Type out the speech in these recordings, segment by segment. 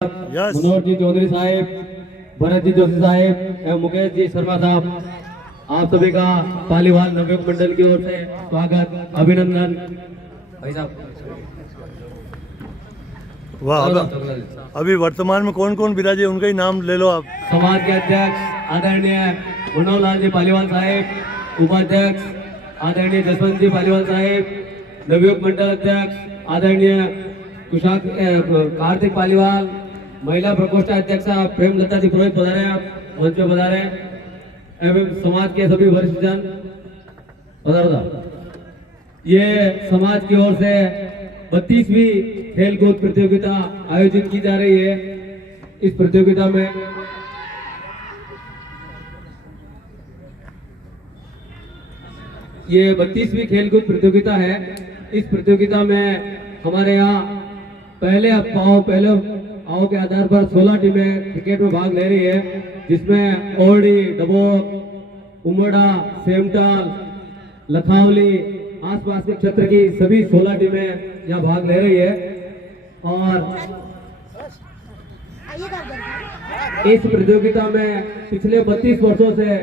मनोहर जी चौधरी साहेब, भरत जी जोशी साहेब एवं मुकेश जी शर्मा साहब, आप सभी का पालीवाल नवयुवक मंडल की ओर से स्वागत, अभिनंदन। भाई साहब वाह, अभी वर्तमान में कौन कौन विराजे उनका ही नाम ले लो आप। समाज के अध्यक्ष आदरणीय मनोहर लाल जी पालीवाल साहेब, उपाध्यक्ष आदरणीय जसवंत जी पालीवाल साहेब, नवयुवक मंडल अध्यक्ष आदरणीय कार्तिक पालीवाल, महिला प्रकोष्ठ अध्यक्षा प्रेमलता जी पुरोहित पधारे, आप मंच पे पधारे, एवं समाज के सभी वरिष्ठ जन पधारो। ये समाज की ओर से 32वीं खेलकूद प्रतियोगिता आयोजित की जा रही है। इस प्रतियोगिता में ये 32वीं खेलकूद प्रतियोगिता है। इस प्रतियोगिता में हमारे यहाँ पहले आओ के आधार पर 16 टीमें क्रिकेट में भाग ले रही है, जिसमें ओरडी, डबोक, उमड़ा, सेमटाल, लखावली आसपास के क्षेत्र की सभी 16 टीमें यहाँ भाग ले रही है। और इस प्रतियोगिता में पिछले 32 वर्षों से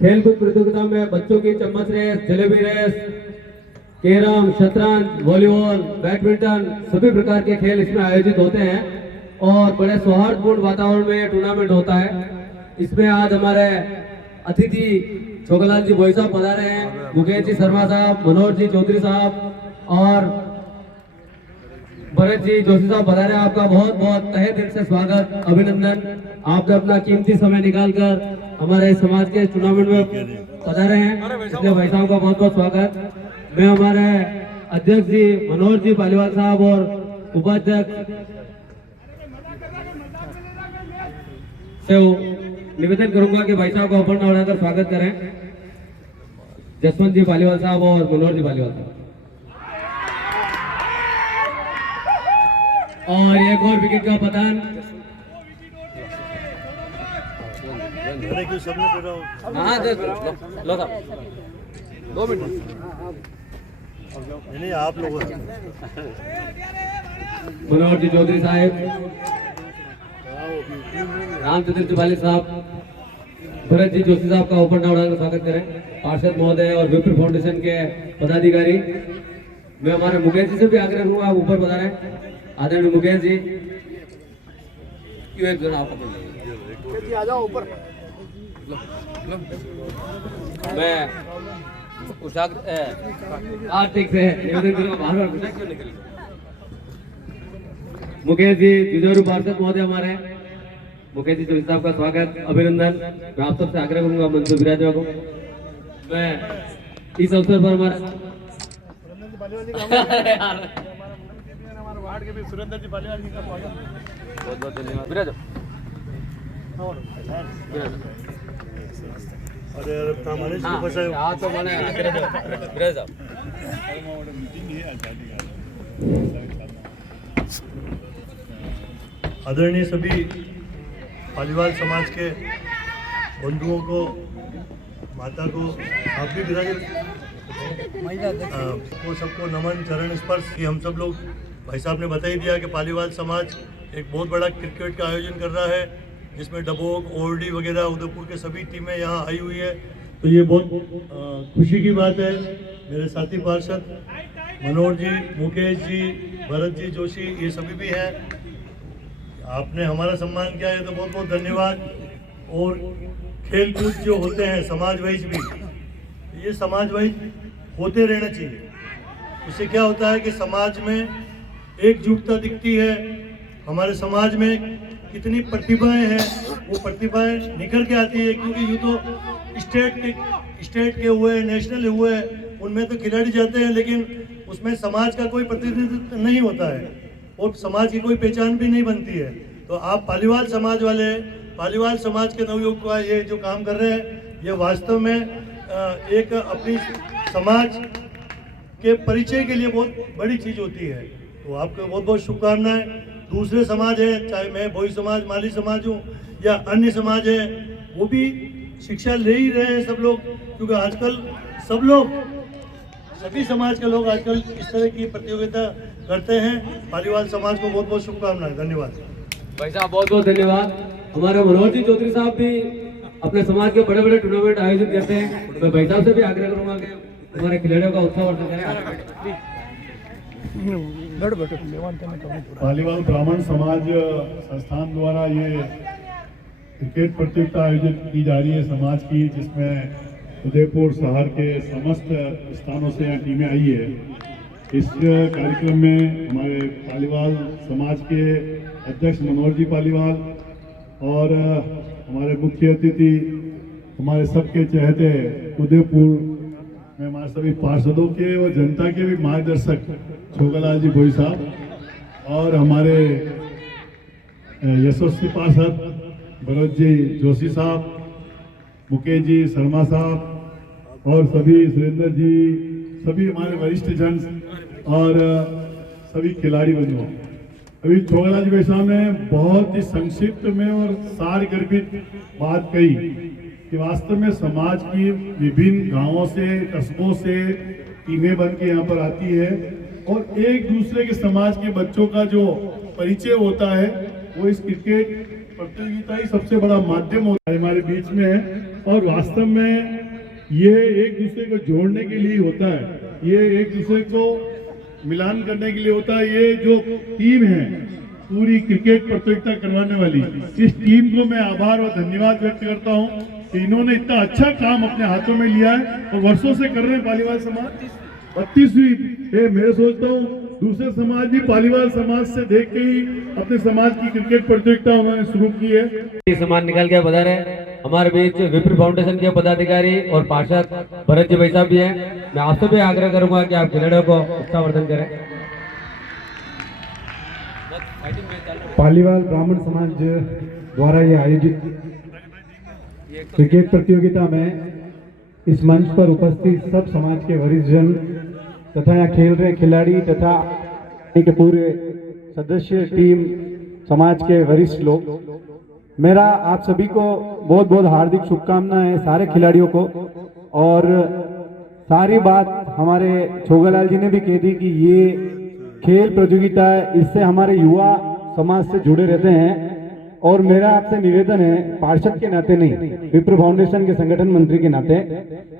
खेलकूद प्रतियोगिता में बच्चों की चम्मच रेस, जलेबी रेस, कैरम, शतरंज, वॉलीबॉल, बैडमिंटन सभी प्रकार के खेल इसमें आयोजित होते हैं और बड़े सौहार्दपूर्ण वातावरण में ये टूर्नामेंट होता है। इसमें आज हमारे अतिथि छोकलाल जी भोई साहब पधारे हैं, मुकेश जी शर्मा साहब, मनोहर जी चौधरी साहब और भरत जी जोशी साहब पधारे। आपका बहुत बहुत तहे दिल से स्वागत, अभिनंदन। आपने अपना कीमती समय निकालकर हमारे समाज के टूर्नामेंट में पधारे हैं, इसलिए भाई साहब का बहुत बहुत स्वागत। मैं हमारे अध्यक्ष जी मनोहर जी पालीवाल साहब और उपाध्यक्ष से निवेदन करूंगा कि भाई साहब को अपर्णा उड़ाकर स्वागत करें। जसवंत जी पालीवाल साहब और मनोहर जी पालीवाल साहब। और एक और विकेट का पतन। हाँ लो साहब 2 मिनट नहीं आप लोगों मनोहर जी चौधरी साहब, रामचंद्र त्रिपाठी साहब, भरत जी जोशी साहब का ऊपर उड़ाकर स्वागत करें। पार्षद महोदय और विप्र फाउंडेशन के पदाधिकारी। मैं हमारे मुकेश जी से भी आग्रह करूंगा आप ऊपर पधारें। आदरणीय मुकेश जी, क्यों एक जन आप आ जाओ ऊपर। मैं आर्थिक से निवेदन करूंगा, बार बार क्यों निकल। मुकेश जी तिजोरी पार्षद महोदय हमारे, मुकेश जी जोशी साहब का स्वागत, अभिनंदन। मैं आप सबसे आग्रह करूंगा मंच पर विराजमान को। मैं इस अवसर पर हमारे वार्ड के भी सुरेंद्र जी पालीवाल जी का स्वागत, बहुत बहुत धन्यवाद। विराजो अरे प्रामाणिक तो मैंने विराज आदरणीय सभी पालीवाल समाज के बंधुओं को, माता को, आप भी को सबको नमन, चरण स्पर्श। कि हम सब लोग, भाई साहब ने बता ही दिया कि पालीवाल समाज एक बहुत बड़ा क्रिकेट का आयोजन कर रहा है, जिसमें डबोक, ओरडी वगैरह उदयपुर के सभी टीमें यहाँ आई हुई है। तो ये बहुत खुशी की बात है। मेरे साथी पार्षद मनोहर जी, मुकेश जी, भरत जी जोशी, ये सभी भी हैं। आपने हमारा सम्मान किया है तो बहुत बहुत धन्यवाद। और खेल कूद जो होते हैं समाज वाइज भी, ये समाज वाइज होते रहना चाहिए। इससे क्या होता है कि समाज में एकजुटता दिखती है। हमारे समाज में कितनी प्रतिभाएं हैं, वो प्रतिभाएं निखर के आती है। क्योंकि यूँ तो स्टेट के हुए, नेशनल हुए, उनमें तो खिलाड़ी जाते हैं, लेकिन उसमें समाज का कोई प्रतिनिधित्व नहीं होता है और समाज की कोई पहचान भी नहीं बनती है। तो आप पालीवाल समाज वाले, पालीवाल समाज के नवयुवक का ये जो काम कर रहे हैं, ये वास्तव में एक अपनी समाज के परिचय के लिए बहुत बड़ी चीज़ होती है। तो आपको बहुत बहुत शुभकामनाएं। दूसरे समाज हैं, चाहे मैं भोई समाज, माली समाज हूँ या अन्य समाज है, वो भी शिक्षा ले ही रहे हैं सब लोग। क्योंकि आजकल सब लोग, सभी समाज के लोग आजकल इस तरह की प्रतियोगिता करते हैं। पालीवाल समाज को बहुत बहुत शुभकामनाएं। धन्यवाद भाई साहब, बहुत बहुत धन्यवाद। हमारे मनोहर जी चौधरी साहब भी अपने समाज के बड़े बड़े टूर्नामेंट आयोजित करते हैं। मैं भाई साहब से भी आग्रह करूंगा कि हमारे खिलाड़ियों का उत्साह वर्धन करें। पालीवाल ब्राह्मण समाज संस्थान द्वारा ये क्रिकेट प्रतियोगिता आयोजित की जा रही है समाज की, जिसमें उदयपुर शहर के समस्त स्थानों से यहाँ टीमें आई है। इस कार्यक्रम में हमारे पालीवाल समाज के अध्यक्ष मनोहर जी पालीवाल और हमारे मुख्य अतिथि हमारे सबके चहेते उदयपुर में हमारे सभी पार्षदों के और जनता के भी मार्गदर्शक छोगालाल जी भोई साहब और हमारे यशस्वी पार्षद भरत जी जोशी साहब, मुकेश जी शर्मा साहब और सभी सुरेंद्र जी, सभी हमारे वरिष्ठ जन और सभी खिलाड़ी बंधुओं। अभी छोगालाल जी भाई साहब ने बहुत ही संक्षिप्त में और सार गर्भित बात कही कि वास्तव में समाज की विभिन्न गांवों से कस्बों से टीमें बन के यहाँ पर आती है और एक दूसरे के समाज के बच्चों का जो परिचय होता है वो इस क्रिकेट प्रतियोगिता ही सबसे बड़ा माध्यम होता है हमारे बीच में है। और वास्तव में ये एक दूसरे को जोड़ने के लिए होता है, ये एक दूसरे को मिलान करने के लिए होता है। ये जो टीम है पूरी क्रिकेट प्रतियोगिता करवाने वाली, इस टीम को मैं आभार और धन्यवाद व्यक्त करता हूँ कि इन्होंने इतना अच्छा काम अपने हाथों में लिया है और वर्षों से कर रहे हैं। पालीवाल समाज 32वीं मैं सोचता हूँ दूसरे समाज भी पालीवाल समाज से देख के ही अपने समाज की क्रिकेट प्रतियोगिता उन्होंने शुरू की है। सम्मान निकाल के बता रहे हमारे बीच विप्र फाउंडेशन के पदाधिकारी और पार्षद भरत जी भाई साहब भी हैं। मैं आपसे भी आग्रह करूंगा कि आप खिलाड़ियों को उत्साहवर्धन करें। पालीवाल ब्राह्मण समाज द्वारा ये आयोजित क्रिकेट प्रतियोगिता में इस मंच पर उपस्थित सब समाज के वरिष्ठ जन तथा यहाँ खेल रहे खिलाड़ी तथा के पूरे सदस्य टीम समाज के वरिष्ठ लोग, मेरा आप सभी को बहुत बहुत हार्दिक शुभकामनाएं सारे खिलाड़ियों को। और सारी बात हमारे छोगालाल जी ने भी कह दी कि ये खेल प्रतियोगिता है, इससे हमारे युवा समाज से जुड़े रहते हैं। और मेरा आपसे निवेदन है पार्षद के नाते नहीं, विप्र फाउंडेशन के संगठन मंत्री के नाते,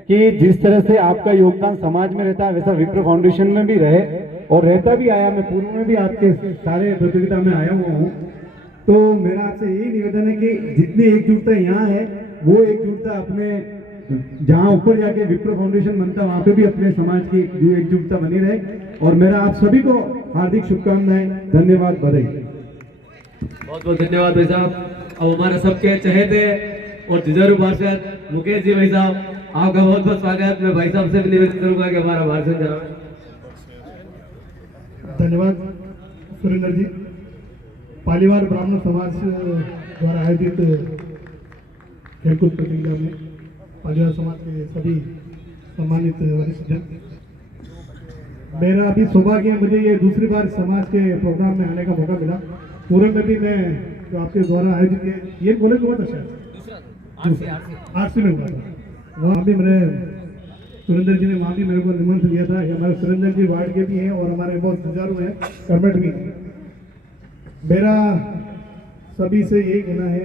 कि जिस तरह से आपका योगदान समाज में रहता है वैसा विप्र फाउंडेशन में भी रहे और रहता भी आया। मैं पूर्व में भी आपके सारे प्रतियोगिता में आया हुआ हूँ, तो मेरा आपसे यही निवेदन है कि जितनी एकजुटता यहाँ है वो एकजुटता अपने जहाँ ऊपर जाके विप्र फाउंडेशन बनता है वहाँ पे भी अपने समाज की जो एकजुटता बनी रहे। और मेरा आप सभी को हार्दिक शुभकामनाएं, धन्यवाद, बधाई। बहुत बहुत धन्यवाद भाई साहब। अब हमारे सबके चहेते और जुझारू पार्षद मुकेश जी भाई साहब, आपका बहुत बहुत स्वागत। मैं भाई साहब से भी निवेदन करूंगा कि हमारा भाषण चलाएं। धन्यवाद सुरेंद्र जी। पालीवाल ब्राह्मण समाज द्वारा आयोजित खेलकूद प्रतियोगिता में पालीवाल समाज के सभी सम्मानित वरिष्ठ जन, मेरा अभी सौभाग्य है, मुझे ये दूसरी बार समाज के प्रोग्राम में आने का मौका मिला। पूर्व में भी मैं जो आपके द्वारा आयोजित ये बोले तो हुआ था शायद आरसी में हुआ था, वहाँ भी मैंने सुरेंद्र जी ने वहाँ भी मेरे को निमंत्रण दिया था। हमारे सुरेंद्र जी वार्ड के भी हैं और हमारे बहुत जुझारू हैं, कर्मठ भी हैं। मेरा सभी से यही कहना है,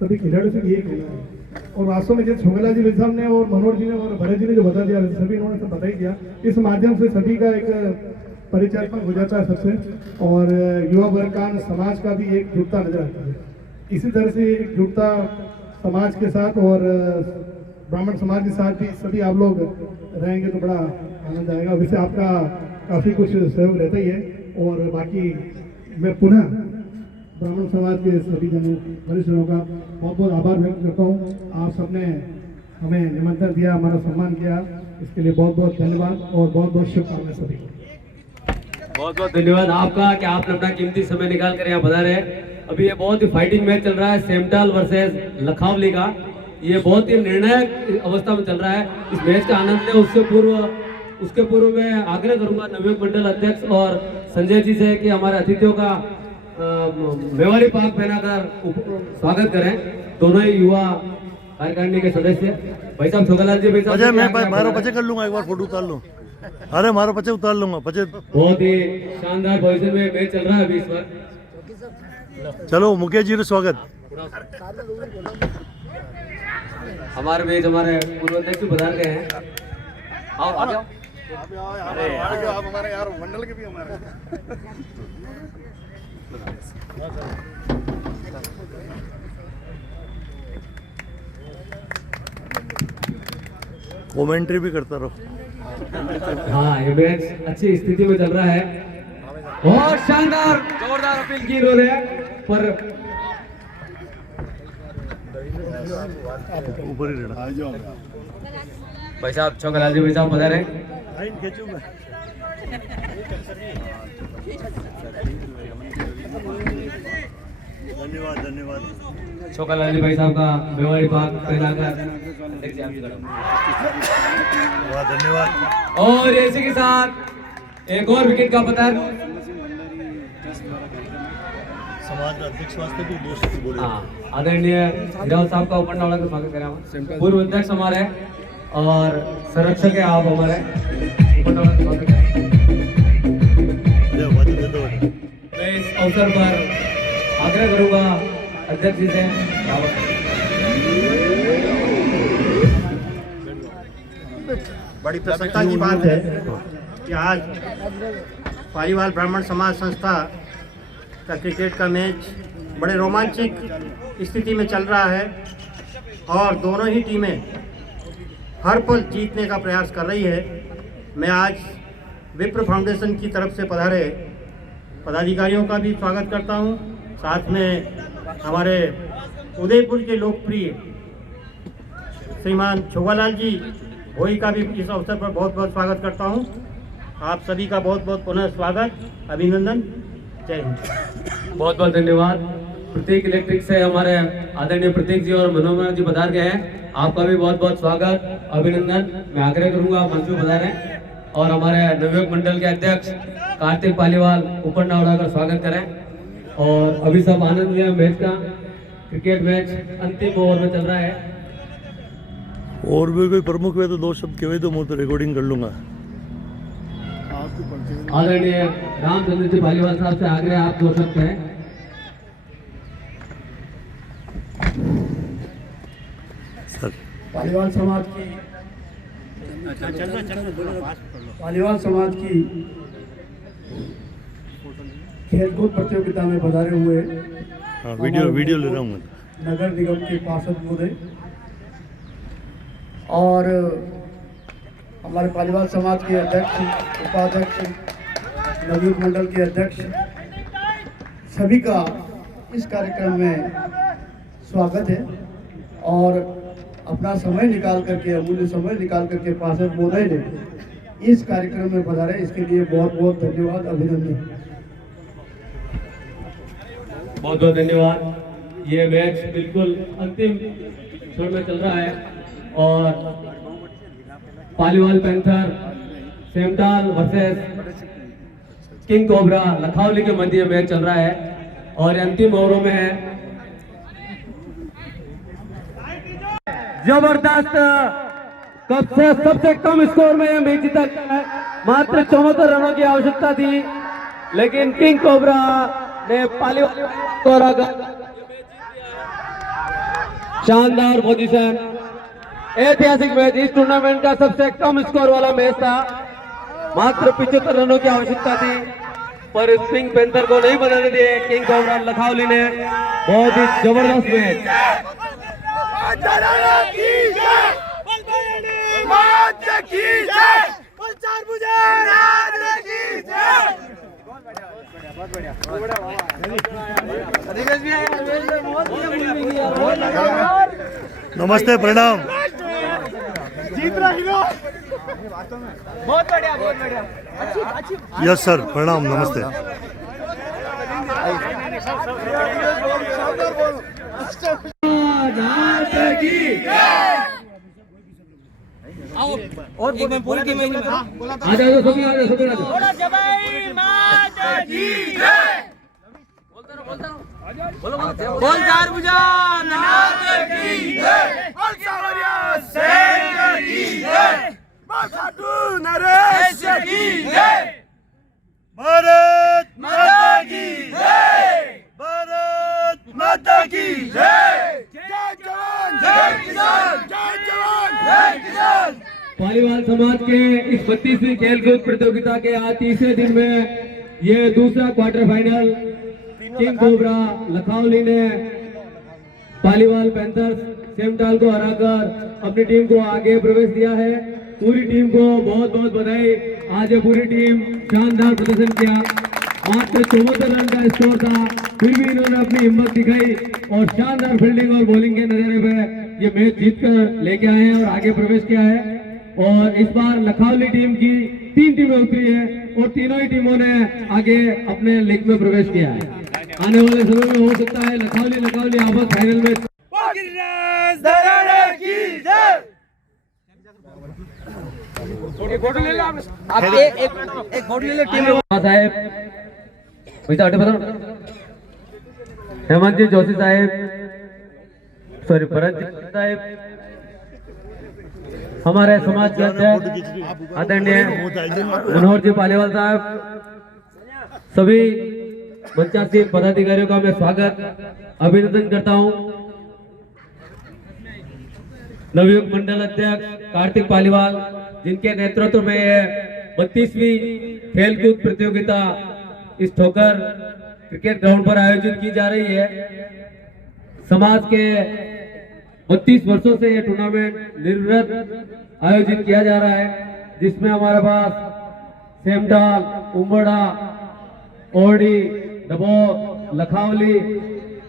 सभी खिलाड़ियों से यही कहना है। और वास्तव में जैसे छोगालाल जी साहब ने और मनोहर जी ने और भरत जी ने जो बता दिया, सभी इन्होंने सब बता ही दिया। इस माध्यम से सभी का एक परिचयात्मक हो जाता है सबसे, और युवा वर्ग का समाज का भी एक जुड़ता नजर आती है। इसी तरह से एकजुटता समाज के साथ और ब्राह्मण समाज के साथ भी सभी आप लोग रहेंगे तो बड़ा आनंद आएगा। वैसे आपका काफ़ी कुछ सहयोग रहता ही है। और बाकी मैं पुनः ब्राह्मण समाज के सभी जनों वरिष्ठ जनों का बहुत बहुत आभार व्यक्त करता हूँ। आप सबने हमें निमंत्रण दिया, हमारा सम्मान किया, इसके लिए बहुत बहुत धन्यवाद और बहुत बहुत शुभकामनाएं सभी को। बहुत बहुत धन्यवाद आपका कि आपने अपना कीमती समय निकाल कर यहाँ बता रहे हैं। अभी ये बहुत ही फाइटिंग मैच चल रहा है, सेमटाल वर्सेस लखावली का। ये बहुत ही निर्णायक अवस्था में चल रहा है। इस मैच का आनंद लें। उसके पूर्व मैं आग्रह करूंगा नवयुग मंडल अध्यक्ष और संजय जी से कि हमारे अतिथियों का मेवारी पाक पहनाकर स्वागत करें। दोनों ही युवा कार्यकारिणी के सदस्य भाई साहब छोगालाल जी भाई साहब। मैं कर लूंगा, एक बार फोटो उतार लो। अरे मारो पचे उतार लूंगा पचे। बहुत ही शानदार पोजीशन में मैच चल रहा है अभी इस वक्त। चलो मुकेश जी ने स्वागत। हमारे मैच हमारे पूर्व अध्यक्ष भी बता रहे हैं। आओ आ जाओ। आप हमारे यार मंडल के भी हमारे कमेंट्री भी करता रहो। हाँ ये मैच अच्छी स्थिति में चल रहा है। बहुत शानदार जोरदार अपील की इन्होंने पर ऊपर ही रहना। भाई साहब चौकलाल जी भाई साहब बता रहे हैं। धन्यवाद धन्यवाद। चौकलाल जी भाई साहब का मेवाड़ी पाक पहनाकर वाह धन्यवाद। और इसी के साथ एक और विकेट का पतन। समाज अध्यक्ष वास्ते भी दोस्त बोले। हाँ आदरणीय हिराव साहब का ऊपर नावड़ा का स्वागत करें। पूर्व अध्यक्ष हमारे और संरक्षक है आप हमारे ऊपर नावड़ा का स्वागत करें। मैं इस अवसर पर आग्रह करूंगा अध्यक्ष जी से बड़ी प्रसन्नता की बात है कि आज पालीवाल ब्राह्मण समाज संस्था का क्रिकेट का मैच बड़े रोमांचक स्थिति में चल रहा है और दोनों ही टीमें हर पल जीतने का प्रयास कर रही है। मैं आज विप्र फाउंडेशन की तरफ से पधारे पदाधिकारियों का भी स्वागत करता हूं। साथ में हमारे उदयपुर के लोकप्रिय श्रीमान छोगालाल जी भोई का भी इस अवसर पर बहुत बहुत स्वागत करता हूं। आप सभी का बहुत बहुत पुनः स्वागत, अभिनंदन, जय हिंद। बहुत बहुत धन्यवाद। प्रतीक इलेक्ट्रिक से हमारे आदरणीय प्रतीक जी और मनोहर जी पधार गए हैं। आपका भी बहुत बहुत स्वागत, अभिनंदन। मैं आग्रह करूंगा मंच में पधारें और हमारे नवयुवक मंडल के अध्यक्ष कार्तिक पालीवाल ऊपर नावड़ा का स्वागत करें। और अभी सब आनंद लिया मैच का। क्रिकेट मैच अंतिम ओवर में चल रहा है। और भी कोई प्रमुख हुए तो दो शब्द कहे तो मैं तो रिकॉर्डिंग कर लूंगा। आदरणीय रामचंद्र जी पालीवाल साहब से आग्रह आप दो शब्द कहें। सर पालीवाल समाज की खेलकूद प्रतियोगिता में पधारे हुए हाँ वीडियो ले रहा हूँ मैं। नगर निगम के पार्षद महोदय और हमारे पालीवाल समाज के अध्यक्ष, उपाध्यक्ष, नवयुवक मंडल के अध्यक्ष, सभी का इस कार्यक्रम में स्वागत है। और अपना समय निकाल करके, अमूल्य समय निकाल करके पार्षद महोदय ने इस कार्यक्रम में पधारे, इसके लिए बहुत बहुत धन्यवाद, अभिनंदन। बहुत बहुत धन्यवाद। ये मैच बिल्कुल अंतिम क्षण में चल रहा है और पालीवाल पैंथर सेमटाल वर्सेस किंग कोबरा लखावली के मध्य मैच चल रहा है और अंतिम ओवरों में है। जबरदस्त कब से सबसे कम स्कोर में यह मैच जीता है। मात्र 74 रनों की आवश्यकता थी, लेकिन किंग कोबरा ने पालीवाल को हरा। शानदार पोजीशन, ऐतिहासिक मैच। इस टूर्नामेंट का सबसे कम स्कोर वाला मैच था। मात्र 75 रनों की आवश्यकता थी, पर पिंक पैंथर को नहीं बनाने दिए किंग कोबरा लखावली ने। बहुत ही जबरदस्त मैच। नमस्ते, प्रणाम। बहुत बढ़िया, बहुत बढ़िया। यस सर, प्रणाम, नमस्ते। और बोल के मैं आ जाओ सभी, आ जाओ सभी, आ जाओ। बोल चार बुझा नाथ की जय, बोल सावरिया सेठ की जय, बोल साधु नरेश की जय। भारत माता की जय। भारत माता की जय। जय जवान जय किसान, जय जवान जय किसान। पालीवाल समाज के इस 32वीं खेलकूद प्रतियोगिता के आज तीसरे दिन में ये दूसरा क्वार्टर फाइनल किंग कोबरा लखावली ने पालीवाल पैंथर्स सेमटाल को हराकर अपनी टीम को आगे प्रवेश दिया है। पूरी टीम को बहुत बहुत बधाई। आज ये पूरी टीम शानदार प्रदर्शन किया। मात्र 74 रन का स्कोर था, फिर भी इन्होंने अपनी हिम्मत दिखाई और शानदार फील्डिंग और बॉलिंग के नजारे पे ये मैच जीतकर लेके आए हैं और आगे प्रवेश किया है। और इस बार लखावली टीम की 3 टीमें उतरी है और तीनों ही टीमों ने आगे अपने लीग में प्रवेश किया है। आने वाले समय में हो सकता है लखावली आपस फाइनल में एक फोटो ले लो आप, एक फोटो ले लो टीम में। साहेब वैसा हटे बताओ, हेमंत जी जोशी साहेब, सॉरी भरत जी साहेब, हमारे समाज के अध्यक्ष आदरणीय मनोहर जी पालीवाल साहब, सभी पंचायती पदाधिकारियों का मैं स्वागत अभिनंदन करता हूं। नवयुक्त मंडल अध्यक्ष कार्तिक पालीवाल, जिनके नेतृत्व में यह 32वीं खेलकूद प्रतियोगिता इस ठोकर क्रिकेट ग्राउंड पर आयोजित की जा रही है। समाज के 32 वर्षों से यह टूर्नामेंट निर्विघ्न आयोजित किया जा रहा है, जिसमें हमारे पास सेमटाल, उमड़ा, ओरडी, डबोक, लखावली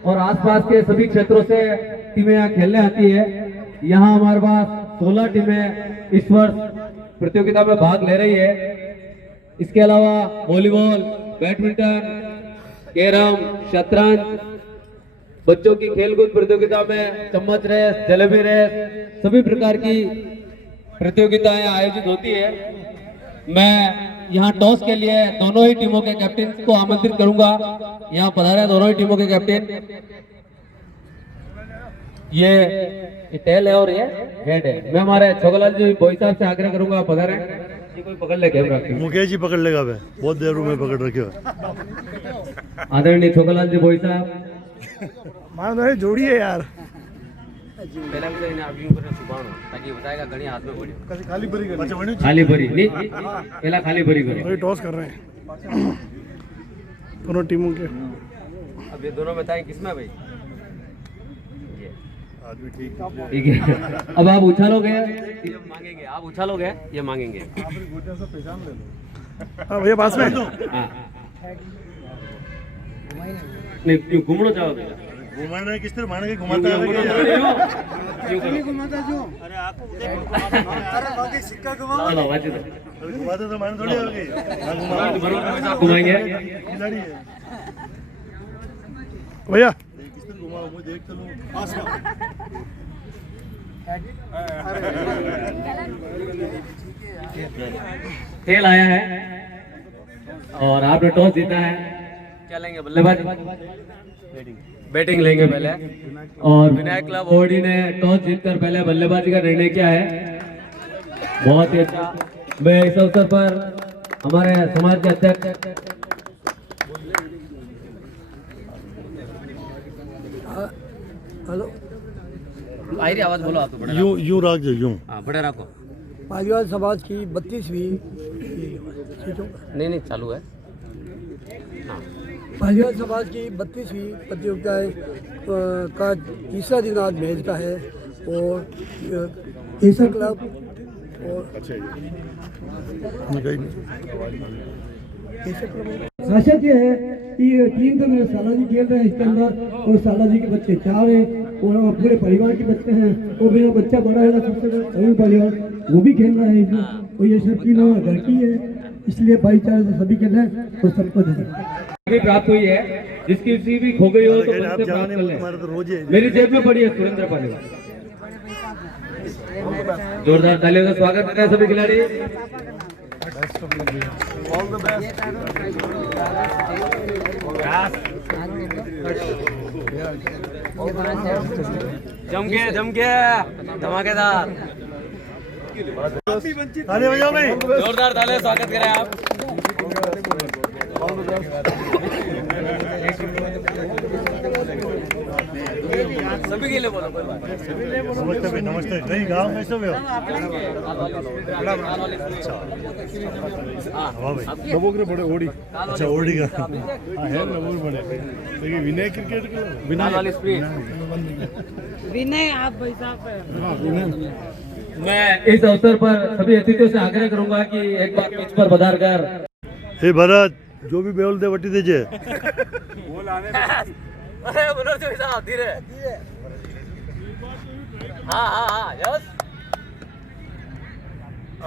और आसपास के सभी क्षेत्रों से टीमें यहाँ खेलने आती है। यहाँ हमारे पास 16 टीमें इस वर्ष प्रतियोगिता में भाग ले रही है। इसके अलावा वॉलीबॉल, बैडमिंटन, कैरम, शतरंज, बच्चों की खेलकूद प्रतियोगिता में चम्मच रेस, जलेबी रेस, सभी प्रकार की प्रतियोगिताएं आयोजित होती है। मैं यहाँ टॉस के लिए दोनों ही टीमों के कैप्टन को आमंत्रित करूंगा। यहाँ पधारे दोनों ही टीमों के कैप्टन। ये टेल है और ये हेड है। मैं हमारे छोकलाल जी भाई साहब से आग्रह करूंगा, पधारे। ये कोई पकड़ ले कैमरा। मुकेश जी पकड़ लेगा, वे बहुत देर में पकड़ रखे हो। आदरणीय छोकलाल जी भाई साहब, मानो जोड़ी है यार। पहला मुझे इन्हें आप यूं करना सुभानो ताकि बताएगा गणी हाथ में पड़ी खाली भरी कर, खाली भरी नहीं, पहला खाली भरी करो। टॉस कर रहे हैं दोनों टीमों के। अब ये दोनों बताएं किसमें भाई? आदमी ठीक है। अब आप उछालोगे, ये मांगेंगे, आप उछालोगे, ये मांगेंगे। भैया पास में हाँ। नहीं क्यों घूमना चाहोगे? घुमाना है किस तरह मारने के घुमाता है घुमाते तो मारने थोड़ी होगी। घुमाएंगे खिलाड़ी है भैया। किस तरह घुमाओ, मुझे देख तो लूं। खेल आया है और आपने टॉस जीता है। क्या लेंगे? बल्लेबाजी, बैटिंग लेंगे पहले। और विनायक क्लब ओडी ने टॉस जीतकर पहले बल्लेबाजी का निर्णय किया है। बहुत ही अच्छा। मैं इस अवसर पर हमारे समाज के अध्यक्ष हेलो, आयरी आवाज बोलो आप तो बड़ा। यूं रख दो, यूं। हाँ बड़ा रखो। पालीवाल समाज की 32वीं नहीं चालू है। पालीवाल समाज की 32वीं प्रतियोगिता का तीसरा दिन आज मैच का है और केसर क्लब और खासियत ये है कि टीम तो मेरे साला जी खेल रहे हैं इसके अंदर और साला जी के बच्चे 4 हैं और पूरे परिवार के बच्चे हैं और मेरा बच्चा बड़ा है सबसे बड़ा परिवार, वो भी खेल रहा है इसमें। और ये सब तीनों घर की है, इसलिए भाईचारे से सभी खेल रहे हैं और सबको दे प्राप्त हुई है। जिसकी किसी भी खो गई हो तो मुझसे प्राप्त कर ले। मेरी जेब में पड़ी है सुरेंद्र पालीवाल। जोरदार तालियों का स्वागत करते हैं सभी खिलाड़ी। जम के धमाकेदार। ताली बजाओ भाई। जोरदार ताली स्वागत करें आप। सभी के लिए बोलो कोई बात नमस्ते भाई, नमस्ते। नहीं गाँव कैसे हो? हाँ भाई, डबोकरे बड़े ओडी अच्छा ओडी का। हाँ है डबोकरे बड़े देखिए विनय क्रिकेट का विनय आप भाई साहब मैं इस अवसर पर सभी अतिथियों से आग्रह करूंगा कि एक बार पिच पर पधार कर हे भरत, जो भी बेल दे वटी दीजिए। धीरे हाँ हाँ हाँ यस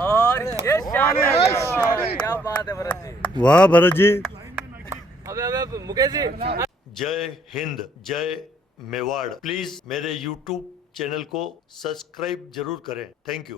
और ये शॉट है। क्या बात है भरत जी। वाह भरत जी। अबे मुकेश जी। जय हिंद, जय मेवाड़। प्लीज मेरे YouTube चैनल को सब्सक्राइब जरूर करें। Thank you.